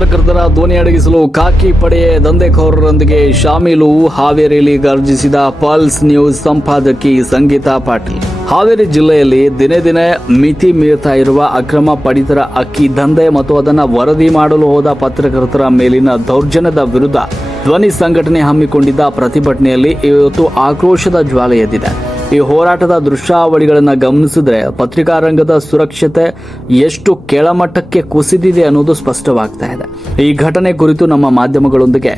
ಪತ್ರಕರ್ತರ ಧ್ವನಿ ಅಡಗಿಸಲು ಖಾಕಿ ಪಡೆಯ ದಂಧೆಕೋರರೊಂದಿಗೆ ಶಾಮೀಲು. ಹಾವೇರಿಯಲ್ಲಿ ಗರ್ಜಿಸಿದ ಪಲ್ಸ್ ನ್ಯೂಸ್ ಸಂಪಾದಕಿ ಸಂಗೀತಾ ಪಾಟೀಲ್. ಹಾವೇರಿ ಜಿಲ್ಲೆಯಲ್ಲಿ ದಿನೇ ದಿನೇ ಮಿತಿ ಮೀರ್ತಾ ಇರುವ ಅಕ್ರಮ ಪಡಿತರ ಅಕ್ಕಿ ದಂಧೆ ಮತ್ತು ಅದನ್ನು ವರದಿ ಮಾಡಲು ಹೋದ ಪತ್ರಕರ್ತರ ಮೇಲಿನ ದೌರ್ಜನ್ಯದ ವಿರುದ್ಧ ಧ್ವನಿ ಸಂಘಟನೆ ಹಮ್ಮಿಕೊಂಡಿದ್ದ ಪ್ರತಿಭಟನೆಯಲ್ಲಿ ಇವತ್ತು ಆಕ್ರೋಶದ ಜ್ವಾಲೆ ಎದ್ದಿದೆ. ಈ ಹೋರಾಟದ ದೃಶ್ಯಾವಳಿಗಳನ್ನು ಗಮನಿಸಿದ್ರೆ ಪತ್ರಿಕಾ ರಂಗದ ಸುರಕ್ಷತೆ ಎಷ್ಟು ಕೆಳಮಟ್ಟಕ್ಕೆ ಕುಸಿದಿದೆ ಅನ್ನೋದು ಸ್ಪಷ್ಟವಾಗ್ತಾ ಇದೆ. ಈ ಘಟನೆ ಕುರಿತು ನಮ್ಮ ಮಾಧ್ಯಮಗಳೊಂದಿಗೆ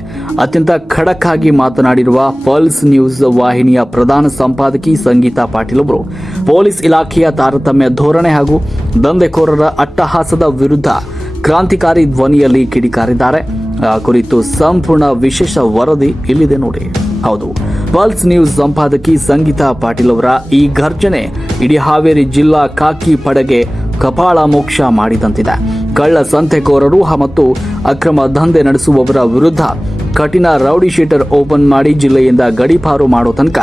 ಅತ್ಯಂತ ಖಡಕ್ ಆಗಿ ಮಾತನಾಡಿರುವ ಪಲ್ಸ್ ನ್ಯೂಸ್ ವಾಹಿನಿಯ ಪ್ರಧಾನ ಸಂಪಾದಕಿ ಸಂಗೀತಾ ಪಾಟೀಲ್ ಅವರು ಪೊಲೀಸ್ ಇಲಾಖೆಯ ತಾರತಮ್ಯ ಧೋರಣೆ ಹಾಗೂ ದಂಧೆಕೋರರ ಅಟ್ಟಹಾಸದ ವಿರುದ್ಧ ಕ್ರಾಂತಿಕಾರಿ ಧ್ವನಿಯಲ್ಲಿ ಕಿಡಿಕಾರಿದ್ದಾರೆ. ಕುರಿತು ಸಂಪೂರ್ಣ ವಿಶೇಷ ವರದಿ ಇಲ್ಲಿದೆ ನೋಡಿ. ಹೌದು, ಪಲ್ಸ್ ನ್ಯೂಸ್ ಸಂಪಾದಕಿ ಸಂಗೀತಾ ಪಾಟೀಲ್ ಅವರ ಈ ಘರ್ಜನೆ ಇಡೀ ಹಾವೇರಿ ಜಿಲ್ಲಾ ಖಾಕಿ ಪಡೆಗೆ ಕಪಾಳ ಮೋಕ್ಷ ಮಾಡಿದಂತಿದೆ. ಕಳ್ಳ ಸಂತೆಕೋರರು ಮತ್ತು ಅಕ್ರಮ ದಂಧೆ ನಡೆಸುವವರ ವಿರುದ್ಧ ಕಠಿಣ ರೌಡಿ ಶೀಟರ್ ಓಪನ್ ಮಾಡಿ ಜಿಲ್ಲೆಯಿಂದ ಗಡೀಪಾರು ಮಾಡೋ ತನಕ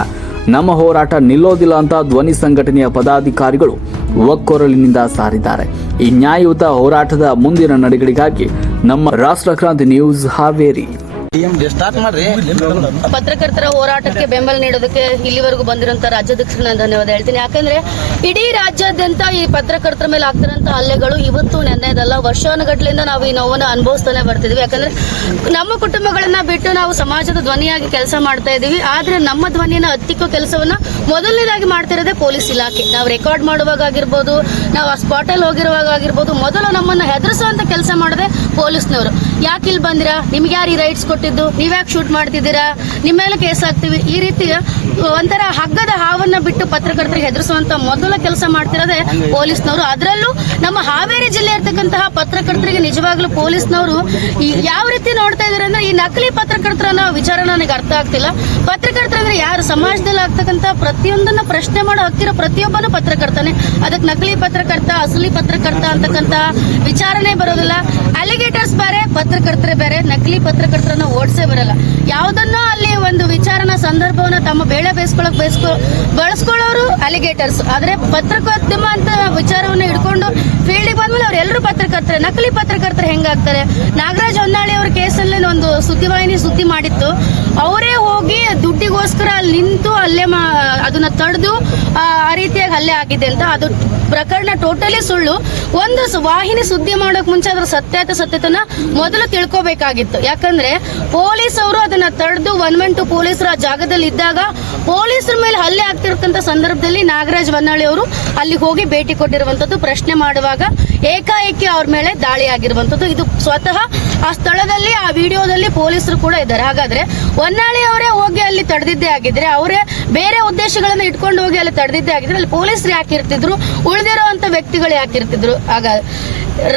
ನಮ್ಮ ಹೋರಾಟ ನಿಲ್ಲೋದಿಲ್ಲ ಅಂತ ಧ್ವನಿ ಸಂಘಟನೆಯ ಪದಾಧಿಕಾರಿಗಳು ಒಕ್ಕೊರಲಿನಿಂದ ಸಾರಿದ್ದಾರೆ. ಈ ನ್ಯಾಯಯುತ ಹೋರಾಟದ ಮುಂದಿನ ನಡೆಗಳಿಗಾಗಿ ನಮ್ಮ ರಾಷ್ಟ್ರಕ್ರಾಂತಿ ನ್ಯೂಸ್ ಹಾವೇರಿ. ಪತ್ರಕರ್ತರ ಹೋರಾಟಕ್ಕೆ ಬೆಂಬಲ ನೀಡೋದಕ್ಕೆ ಇಲ್ಲಿವರೆಗೂ ಬಂದಿರುವಂತ ರಾಜ್ಯಾಧ್ಯಕ್ಷರಿಗೆ ನಾನು ಧನ್ಯವಾದ ಹೇಳ್ತೀನಿ. ಯಾಕಂದ್ರೆ ಇಡೀ ರಾಜ್ಯಾದ್ಯಂತ ಈ ಪತ್ರಕರ್ತರ ಮೇಲೆ ಆಗ್ತಿರೋಂತ ಹಲ್ಲೆಗಳು ಇವತ್ತು ನೆನ್ನೆದಲ್ಲ, ವರ್ಷಾನುಗಟ್ಲಿಂದ ನಾವು ಈ ನೋವನ್ನು ಅನುಭವಿಸ್ತಾನೆ ಬರ್ತಿದ್ವಿ. ಯಾಕಂದ್ರೆ ನಮ್ಮ ಕುಟುಂಬಗಳನ್ನ ಬಿಟ್ಟು ನಾವು ಸಮಾಜದ ಧ್ವನಿಯಾಗಿ ಕೆಲಸ ಮಾಡ್ತಾ ಇದೀವಿ. ಆದ್ರೆ ನಮ್ಮ ಧ್ವನಿಯನ್ನ ಹತ್ತಿಕ್ಕೋ ಕೆಲಸವನ್ನ ಮೊದಲನೇದಾಗಿ ಮಾಡ್ತಿರೋದೇ ಪೊಲೀಸ್ ಇಲಾಖೆ. ನಾವು ರೆಕಾರ್ಡ್ ಮಾಡುವಾಗ ಆಗಿರ್ಬೋದು, ನಾವು ಆ ಸ್ಪಾಟ್ ಅಲ್ಲಿ ಹೋಗಿರುವಾಗ ಆಗಿರ್ಬೋದು, ಮೊದಲು ನಮ್ಮನ್ನ ಹೆದರಿಸುವಂತ ಕೆಲಸ ಮಾಡದೆ ಪೊಲೀಸ್ನವರು. ಯಾಕೆ ಇಲ್ಲಿ ಬಂದಿರಾ, ನಿಮ್ಗೆ ಯಾರು ಈ ರೈಟ್ಸ್ ಕೊಟ್ಟಿದ್ದು, ನೀವ್ಯಾಕೆ ಶೂಟ್ ಮಾಡ್ತಿದ್ದೀರಾ, ನಿಮ್ಮ ಮೇಲೆ ಕೇಸ್ ಹಾಕ್ತಿವಿ, ಈ ರೀತಿ ಒಂಥರ ಹಗ್ಗದ ಹಾವನ್ನ ಬಿಟ್ಟು ಪತ್ರಕರ್ತರಿಗೆ ಹೆದರಿಸುವಂತ ಮೊದಲ ಕೆಲಸ ಮಾಡ್ತಿರೋದೇ ಪೊಲೀಸ್ನವರು. ಅದರಲ್ಲೂ ನಮ್ಮ ಹಾವೇರಿ ಜಿಲ್ಲೆ ಇರ್ತಕ್ಕಂತಹ ಪತ್ರಕರ್ತರಿಗೆ ನಿಜವಾಗ್ಲೂ ಪೊಲೀಸ್ನವರು ಯಾವ ರೀತಿ ನೋಡ್ತಾ ಇದಾರೆ ಅಂದ್ರೆ, ಈ ನಕಲಿ ಪತ್ರಕರ್ತರನ್ನ ವಿಚಾರ ನನಗೆ ಅರ್ಥ ಆಗ್ತಿಲ್ಲ. ಪತ್ರಕರ್ತರಂದ್ರೆ ಯಾರು, ಸಮಾಜದಲ್ಲಿ ಆಗ್ತಕ್ಕಂತ ಪ್ರತಿಯೊಂದನ್ನ ಪ್ರಶ್ನೆ ಮಾಡೋ ಹಕ್ಕಿರೋ ಪ್ರತಿಯೊಬ್ಬನು ಪತ್ರಕರ್ತನೆ. ಅದಕ್ಕೆ ನಕಲಿ ಪತ್ರಕರ್ತ, ಅಸಲಿ ಪತ್ರಕರ್ತ ಅಂತಕ್ಕಂತ ವಿಚಾರನೆ ಬರೋದಿಲ್ಲ. ಅಲಿಗೇಟರ್ಸ್ ಬೇರೆ, ಪತ್ರಕರ್ತರೇ ಬೇರೆ. ನಕಲಿ ಪತ್ರಕರ್ತರನ್ನ ಓಡಿಸೇ ಬರಲ್ಲ. ಯಾವುದನ್ನೋ ಅಲ್ಲಿ ಒಂದು ವಿಚಾರನ ಸಂದರ್ಭವನ್ನ ತಮ್ಮ ಬೇಳೆ ಬಳಸ್ಕೊಳ್ಳೋರು ಅಲಿಗೇಟರ್ಸ್. ಆದ್ರೆ ಪತ್ರಿಕೋದ್ಯಮ ಅಂತ ವಿಚಾರವನ್ನ ಹಿಡ್ಕೊಂಡು ಫೀಲ್ಡಿಗೆ ಬಂದ್ಮೇಲೆ ಅವ್ರೆಲ್ಲರೂ ಪತ್ರಕರ್ತರೆ. ನಕಲಿ ಪತ್ರಕರ್ತರು ಹೆಂಗಾಗ್ತಾರೆ? ನಾಗರಾಜ್ ಹೊನ್ನಾಳಿ ಅವ್ರ ಕೇಸಲ್ಲಿ ಒಂದು ಸುದ್ದಿವಾಹಿನಿ ಸುದ್ದಿ ಮಾಡಿತ್ತು. ಅವರೇ ಹೋಗಿ ದುಡ್ಡಿಗೋಸ್ಕರ ಅಲ್ಲಿ ನಿಂತು ಅಲ್ಲೇ ಅದನ್ನ ತಡೆದು ಆ ರೀತಿಯಾಗಿ ಹಲ್ಲೆ ಆಗಿದೆ ಅಂತ. ಅದು ಪ್ರಕರಣ ಟೋಟಲಿ ಸುಳ್ಳು. ಒಂದು ವಾಹಿನಿ ಸುದ್ದಿ ಮಾಡೋಕ್ ಮುಂಚೆ ಅದರ ಸತ್ಯತನ ಮೊದಲು ತಿಳ್ಕೋಬೇಕಾಗಿತ್ತು. ಯಾಕಂದ್ರೆ ಪೊಲೀಸ್ ಅವರು ಅದನ್ನ ತಡೆದು 112 ಪೊಲೀಸರು ಆ ಜಾಗದಲ್ಲಿ ಇದ್ದಾಗ ಪೊಲೀಸರ ಮೇಲೆ ಹಲ್ಲೆ ಆಗ್ತಿರ್ತಕ್ಕಂಥ ಸಂದರ್ಭದಲ್ಲಿ ನಾಗರಾಜ್ ಹೊನ್ನಾಳಿ ಅವರು ಅಲ್ಲಿ ಹೋಗಿ ಭೇಟಿ ಕೊಟ್ಟಿರುವಂತದ್ದು. ಪ್ರಶ್ನೆ ಮಾಡುವಾಗ ಏಕಾಏಕಿ ಅವ್ರ ಮೇಲೆ ದಾಳಿ ಆಗಿರುವಂತದ್ದು. ಇದು ಸ್ವತಃ ಆ ಸ್ಥಳದಲ್ಲಿ ಆ ವಿಡಿಯೋದಲ್ಲಿ ಪೊಲೀಸರು ಕೂಡ ಇದ್ದಾರೆ. ಹಾಗಾದ್ರೆ ಹೊನ್ನಾಳಿ ಅವರೇ ಹೋಗಿ ಅಲ್ಲಿ ತಡೆದಿದ್ದೇ ಆಗಿದ್ರೆ, ಅವರೇ ಬೇರೆ ಉದ್ದೇಶಗಳನ್ನ ಇಟ್ಕೊಂಡು ಹೋಗಿ ಅಲ್ಲಿ ತಡೆದಿದ್ದೇ ಆಗಿದ್ರೆ, ಅಲ್ಲಿ ಪೊಲೀಸರು ಯಾಕಿರ್ತಿದ್ರು, ಉಳಿದಿರುವಂತ ವ್ಯಕ್ತಿಗಳು ಯಾಕಿರ್ತಿದ್ರು? ಹಾಗಾದ್ರೆ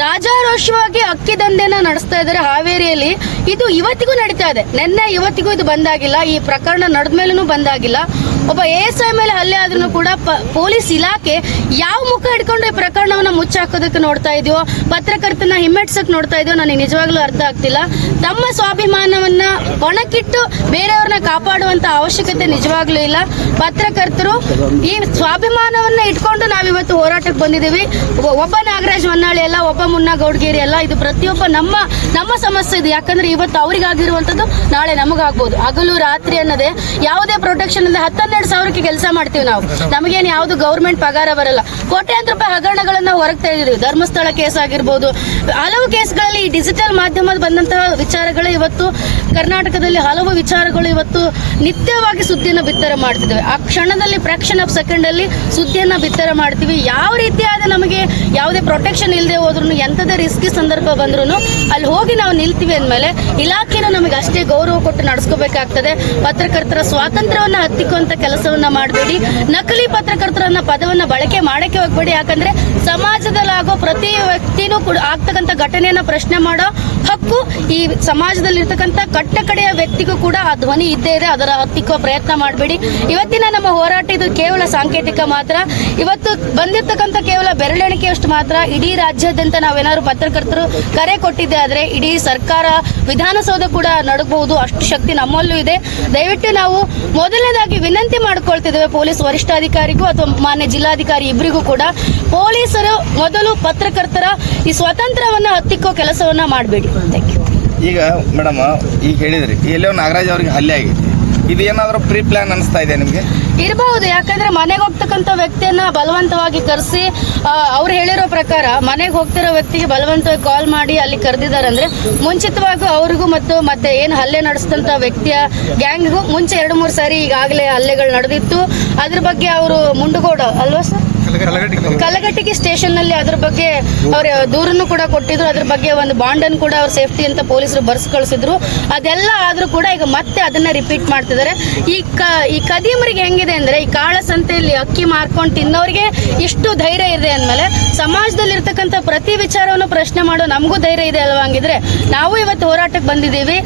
ರಾಜಾರೋಷವಾಗಿ ಅಕ್ಕಿ ದಂಧೆನ ನಡೆಸ್ತಾ ಇದ್ದಾರೆ ಹಾವೇರಿಯಲ್ಲಿ. ಇದು ಇವತ್ತಿಗೂ ನಡೀತಾ ಇದೆ. ನಿನ್ನೆ ಇವತ್ತಿಗೂ ಇದು ಬಂದಾಗಿಲ್ಲ. ಈ ಪ್ರಕರಣ ನಡೆದ ಮೇಲೂ ಬಂದಾಗಿಲ್ಲ. ಒಬ್ಬ ASI ಮೇಲೆ ಹಲ್ಲೆ ಆದ್ರೂ ಕೂಡ ಪೊಲೀಸ್ ಇಲಾಖೆ ಯಾವ ಮುಖ ಇಟ್ಕೊಂಡು ಈ ಪ್ರಕರಣವನ್ನ ಮುಚ್ಚಾಕೋದಕ್ಕೆ ನೋಡ್ತಾ ಇದೆಯೋ, ಪತ್ರಕರ್ತನ ಹಿಮ್ಮೆಟ್ಸಕ್ ನೋಡ್ತಾ ಇದೆಯೋ, ನನಗೆ ನಿಜವಾಗ್ಲೂ ಅರ್ಥ ಆಗ್ತಿಲ್ಲ. ತಮ್ಮ ಸ್ವಾಭಿಮಾನವನ್ನ ಒಣಕಿಟ್ಟು ಬೇರೆಯವ್ರನ್ನ ಕಾಪಾಡುವಂತ ಅವಶ್ಯಕತೆ ನಿಜವಾಗ್ಲೂ ಇಲ್ಲ. ಪತ್ರಕರ್ತರು ಈ ಸ್ವಾಭಿಮಾನವನ್ನ ಇಟ್ಕೊಂಡು ನಾವಿವತ್ತು ಹೋರಾಟಕ್ಕೆ ಬಂದಿದ್ದೀವಿ. ಒಬ್ಬ ನಾಗರಾಜ್ ಹೊನ್ನಾಳಿ ಅಲ್ಲ, ಒಬ್ಬ ಮುನ್ನಾ ಗೌಡ್ಗೇರಿ ಅಲ್ಲ. ಇದು ಪ್ರತಿಯೊಬ್ಬ ನಮ್ಮ ಸಮಸ್ಯೆ ಇದು. ಯಾಕಂದ್ರೆ ಇವತ್ತು ಅವ್ರಿಗಾಗಿರುವಂತದ್ದು ನಾಳೆ ನಮಗಾಗ್ಬೋದು. ಹಗಲು ರಾತ್ರಿ ಅನ್ನೋದೇ ಯಾವುದೇ ಪ್ರೊಟೆಕ್ಷನ್ ಅಂದ್ರೆ 12 ಸಾವಿರಕ್ಕೆ ಕೆಲಸ ಮಾಡ್ತೀವಿ ನಾವು. ನಮಗೇನು ಯಾವ್ದು ಗೌರ್ಮೆಂಟ್ ಪಗಾರ ಬರಲ್ಲ. ಕೋಟ್ಯಾಂತರ ರೂಪಾಯಿ ಹಗರಣಗಳನ್ನ ಹೊರಗ್ತಾ ಇದೀವಿ. ಧರ್ಮಸ್ಥಳ ಕೇಸ್ ಆಗಿರ್ಬೋದು, ಹಲವು ಕೇಸ್ಗಳಲ್ಲಿ ಈ ಡಿಜಿಟಲ್ ಮಾಧ್ಯಮದ ಬಂದಂತಹ ವಿಚಾರಗಳು ಇವತ್ತು ಕರ್ನಾಟಕದಲ್ಲಿ ಹಲವು ವಿಚಾರಗಳು ಇವತ್ತು ನಿತ್ಯವಾಗಿ ಸುದ್ದಿಯನ್ನು ಬಿತ್ತರ ಮಾಡ್ತಿದ್ದೇವೆ. ಆ ಕ್ಷಣದಲ್ಲಿ ಫ್ರಾಕ್ಷನ್ ಆಫ್ ಸೆಕೆಂಡ್ ಅಲ್ಲಿ ಸುದ್ದಿಯನ್ನ ಬಿತ್ತರ ಮಾಡ್ತೀವಿ. ಯಾವ ರೀತಿಯಾದ ನಮಗೆ ಯಾವುದೇ ಪ್ರೊಟೆಕ್ಷನ್ ಇಲ್ಲದೆ ಹೋದ್ರು, ಎಂತದೇ ರಿಸ್ಕಿ ಸಂದರ್ಭ ಬಂದ್ರು ಅಲ್ಲಿ ಹೋಗಿ ನಾವು ನಿಲ್ತೀವಿ ಅಂದ್ಮೇಲೆ ಇಲಾಖೆನ ನಮಗೆ ಅಷ್ಟೇ ಗೌರವ ಕೊಟ್ಟು ನಡೆಸ್ಕೋಬೇಕಾಗ್ತದೆ. ಪತ್ರಕರ್ತರ ಸ್ವಾತಂತ್ರ್ಯವನ್ನ ಹತ್ತಿಕ್ಕುವಂತ ಕೆಲಸವನ್ನ ಮಾಡಬೇಡಿ. ನಕಲಿ ಪತ್ರಕರ್ತರನ್ನ ಪದವನ್ನ ಬಳಕೆ ಮಾಡಕ್ಕೆ ಹೋಗ್ಬೇಡಿ. ಯಾಕಂದ್ರೆ ಸಮಾಜದಲ್ಲಾಗೋ ಪ್ರತಿ ವ್ಯಕ್ತಿನೂ ಕೂಡ ಆಗ್ತಕ್ಕಂಥ ಘಟನೆಯನ್ನ ಪ್ರಶ್ನೆ ಮಾಡೋ ಹಕ್ಕು ಈ ಸಮಾಜದಲ್ಲಿರ್ತಕ್ಕಂಥ ಕಟ್ಟ ಕಡೆಯ ವ್ಯಕ್ತಿಗೂ ಕೂಡ ಆ ಧ್ವನಿ ಇದ್ದೇ ಇದೆ. ಅದರ ಹತ್ತಿಕ್ಕುವ ಪ್ರಯತ್ನ ಮಾಡಬೇಡಿ. ಇವತ್ತಿನ ನಮ್ಮ ಹೋರಾಟ ಇದು ಕೇವಲ ಸಾಂಕೇತಿಕ ಮಾತ್ರ. ಇವತ್ತು ಬಂದಿರ್ತಕ್ಕಂಥ ಕೇವಲ ಬೆರಳೆಣಿಕೆಯಷ್ಟು ಮಾತ್ರ. ಇಡೀ ರಾಜ್ಯಾದ್ಯಂತ ನಾವೇನಾದ್ರು ಪತ್ರಕರ್ತರು ಕರೆ ಕೊಟ್ಟಿದ್ದೆ ಆದ್ರೆ ಇಡೀ ಸರ್ಕಾರ, ವಿಧಾನಸೌಧ ಕೂಡ ನಡಗಬಹುದು. ಅಷ್ಟು ಶಕ್ತಿ ನಮ್ಮಲ್ಲೂ ಇದೆ. ದಯವಿಟ್ಟು ನಾವು ಮೊದಲನೇದಾಗಿ ವಿನಂತಿ ವಿನಂತಿ ಮಾಡ್ಕೊಳ್ತಿದ್ದೇವೆ ಪೊಲೀಸ್ ವರಿಷ್ಠಾಧಿಕಾರಿಗೂ ಅಥವಾ ಮಾನ್ಯ ಜಿಲ್ಲಾಧಿಕಾರಿ ಇಬ್ಬರಿಗೂ ಕೂಡ, ಪೊಲೀಸರು ಮೊದಲು ಪತ್ರಕರ್ತರ ಈ ಸ್ವಾತಂತ್ರ್ಯವನ್ನ ಹತ್ತಿಕ್ಕೋ ಕೆಲಸವನ್ನ ಮಾಡಬೇಡಿ. Thank you. ಈಗ ಮೇಡಮ್ ಈಗ ಹೇಳಿದ್ರಿ ಎಲ್ಲೋ ನಾಗರಾಜ್ ಅವ್ರಿಗೆ ಹಲ್ಲೆ ಆಗೈತಿ, ಇದು ಏನಾದರೂ ಪ್ರೀ ಪ್ಲಾನ್ ಅನಿಸ್ತಾ ಇದೆ ನಿಮಗೆ? ಇರಬಹುದು. ಯಾಕಂದ್ರೆ ಮನೆಗೆ ಹೋಗ್ತಕ್ಕಂಥ ವ್ಯಕ್ತಿಯನ್ನ ಬಲವಂತವಾಗಿ ಕರೆಸಿ ಅವ್ರು ಹೇಳಿರೋ ಪ್ರಕಾರ ಮನೆಗೆ ಹೋಗ್ತಿರೋ ವ್ಯಕ್ತಿಗೆ ಬಲವಂತವಾಗಿ ಕಾಲ್ ಮಾಡಿ ಅಲ್ಲಿ ಕರೆದಿದ್ದಾರೆ ಅಂದ್ರೆ ಮುಂಚಿತವಾಗಿ ಅವ್ರಿಗೂ ಮತ್ತೆ ಏನು ಹಲ್ಲೆ ನಡೆಸಿದಂತ ವ್ಯಕ್ತಿಯ ಗ್ಯಾಂಗ್ಗೂ ಮುಂಚೆ 2-3 ಸಾರಿ ಈಗಾಗಲೇ ಹಲ್ಲೆಗಳು ನಡೆದಿತ್ತು. ಅದ್ರ ಬಗ್ಗೆ ಅವರು ಮುಂಡಗೋಡ ಅಲ್ವಾ ಸರ್, ಕಲಘಟಗಿ ಸ್ಟೇಷನ್ ನಲ್ಲಿ ಅದ್ರ ಬಗ್ಗೆ ಅವ್ರ ದೂರನ್ನು ಕೂಡ ಕೊಟ್ಟಿದ್ರು. ಅದ್ರ ಬಗ್ಗೆ ಒಂದು ಬಾಂಡ್ ಅನ್ನು ಕೂಡ ಅವ್ರ ಸೇಫ್ಟಿ ಅಂತ ಪೊಲೀಸರು ಬರ್ಸ್ ಕಳಿಸಿದ್ರು. ಅದೆಲ್ಲ ಆದ್ರೂ ಕೂಡ ಈಗ ಮತ್ತೆ ಅದನ್ನ ರಿಪೀಟ್ ಮಾಡ್ತಿದ್ದಾರೆ. ಈ ಕದಿಮರಿಗೆ ಹೆಂಗಿದೆ ಅಂದ್ರೆ, ಈ ಕಾಳ ಸಂತೆಯಲ್ಲಿ ಅಕ್ಕಿ ಮಾರ್ಕೊಂಡು ತಿನ್ನೋರಿಗೆ ಇಷ್ಟು ಧೈರ್ಯ ಇದೆ ಅಂದ್ಮೇಲೆ ಸಮಾಜದಲ್ಲಿ ಇರ್ತಕ್ಕಂಥ ಪ್ರತಿ ವಿಚಾರವನ್ನು ಪ್ರಶ್ನೆ ಮಾಡೋ ನಮಗೂ ಧೈರ್ಯ ಇದೆ ಅಲ್ವಾ? ಹಂಗಿದ್ರೆ ನಾವು ಇವತ್ತು ಹೋರಾಟಕ್ಕೆ ಬಂದಿದ್ದೀವಿ.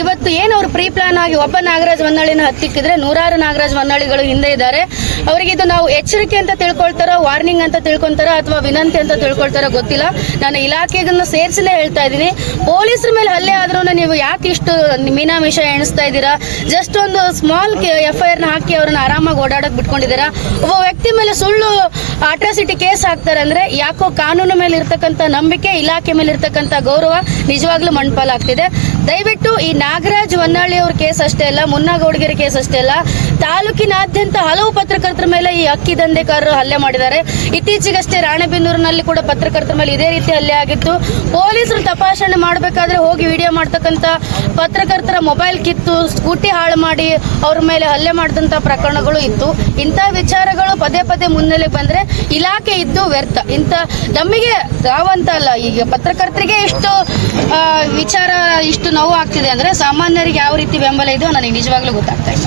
ಇವತ್ತು ಏನು ಅವ್ರು ಪ್ರೀ ಪ್ಲಾನ್ ಆಗಿ ಒಬ್ಬ ನಾಗರಾಜ್ ಹೊನ್ನಾಳಿನ ಹತ್ತಿಕ್ಕಿದ್ರೆ 100 ನಾಗರಾಜ್ ಹೊನ್ನಾಳಿಗಳು ಹಿಂದೆ ಇದ್ದಾರೆ. ಅವರಿಗೆ ಇದು ನಾವು ಎಚ್ಚರಿಕೆ ಅಂತ ತಿಳ್ಕೊಳ್ತಾರ, ವಾರ್ನಿಂಗ್ ಅಂತ ತಿಳ್ಕೊಂತಾರ ಅಥವಾ ವಿನಂತಿ ಅಂತ ತಿಳ್ಕೊಳ್ತಾರ ಗೊತ್ತಿಲ್ಲ. ನಾನು ಇಲಾಖೆಗನ್ನು ಸೇರಿಸಲೇ ಹೇಳ್ತಾ ಇದ್ದೀನಿ, ಪೊಲೀಸರ ಮೇಲೆ ಹಲ್ಲೆ ಆದ್ರೂ ನೀವು ಯಾಕೆ ಇಷ್ಟು ಮೀನಾಮೀಷ ಎಣಿಸ್ತಾ ಇದ್ದೀರಾ? ಜಸ್ಟ್ ಒಂದು ಸ್ಮಾಲ್ FIR ನ ಹಾಕಿ ಅವ್ರನ್ನ ಆರಾಮಾಗಿ ಓಡಾಡಕ್ ಬಿಟ್ಕೊಂಡಿದ್ದೀರಾ. ಒಬ್ಬ ವ್ಯಕ್ತಿ ಮೇಲೆ ಸುಳ್ಳು ಅಟ್ರಾಸಿಟಿ ಕೇಸ್ ಹಾಕ್ತಾರೆ ಅಂದ್ರೆ ಯಾಕೋ ಕಾನೂನು ಮೇಲೆ ಇರ್ತಕ್ಕಂಥ ನಂಬಿಕೆ, ಇಲಾಖೆ ಮೇಲೆ ಇರ್ತಕ್ಕಂಥ ಗೌರವ ನಿಜವಾಗ್ಲೂ ಮಣ್ಪಾಲಾಗ್ತಿದೆ. ದಯವಿಟ್ಟು ಈ ನಾಗರಾಜ್ ಹೊನ್ನಾಳಿ ಅವ್ರ ಕೇಸ್ ಅಷ್ಟೇ ಅಲ್ಲ, ಮುನ್ನಗೌಡಗೆರೆ ಕೇಸ್ ಅಷ್ಟೇ ಅಲ್ಲ, ತಾಲೂಕಿನಾದ್ಯಂತ ಹಲವು ಪತ್ರಕರ್ತರ ಮೇಲೆ ಈ ಅಕ್ಕಿ ದಂಧೆಕಾರರು ಹಲ್ಲೆ ಮಾಡಿದ್ದಾರೆ. ಇತ್ತೀಚೆಗಷ್ಟೇ ರಾಣೆಬೆನ್ನೂರಿನಲ್ಲಿ ಕೂಡ ಪತ್ರಕರ್ತರ ಮೇಲೆ ಇದೇ ರೀತಿ ಹಲ್ಲೆ ಆಗಿತ್ತು. ಪೊಲೀಸರು ತಪಾಸಣೆ ಮಾಡಬೇಕಾದ್ರೆ ಹೋಗಿ ವಿಡಿಯೋ ಮಾಡ್ತಕ್ಕಂಥ ಪತ್ರಕರ್ತರ ಮೊಬೈಲ್ ಕಿತ್ತು, ಸ್ಕೂಟಿ ಹಾಳು ಮಾಡಿ ಅವ್ರ ಮೇಲೆ ಹಲ್ಲೆ ಮಾಡಿದಂತ ಪ್ರಕರಣಗಳು ಇತ್ತು. ಇಂಥ ವಿಚಾರಗಳು ಪದೇ ಪದೇ ಮುನ್ನೆಲೆ ಬಂದ್ರೆ ಇಲಾಖೆ ಇದ್ದು ವ್ಯರ್ಥ. ಇಂಥ ನಮಗೆ ನಾವಂತ ಅಲ್ಲ, ಈಗ ಪತ್ರಕರ್ತರಿಗೆ ಇಷ್ಟು ವಿಚಾರ ಇಷ್ಟು ನೋವು ಆಗ್ತಿದೆ ಅಂದ್ರೆ ಸಾಮಾನ್ಯರಿಗೆ ಯಾವ ರೀತಿ ಬೆಂಬಲ ಇದೆಯೋ ನನಗೆ ನಿಜವಾಗ್ಲೂ ಗೊತ್ತಾಗ್ತಾ ಇಲ್ಲ.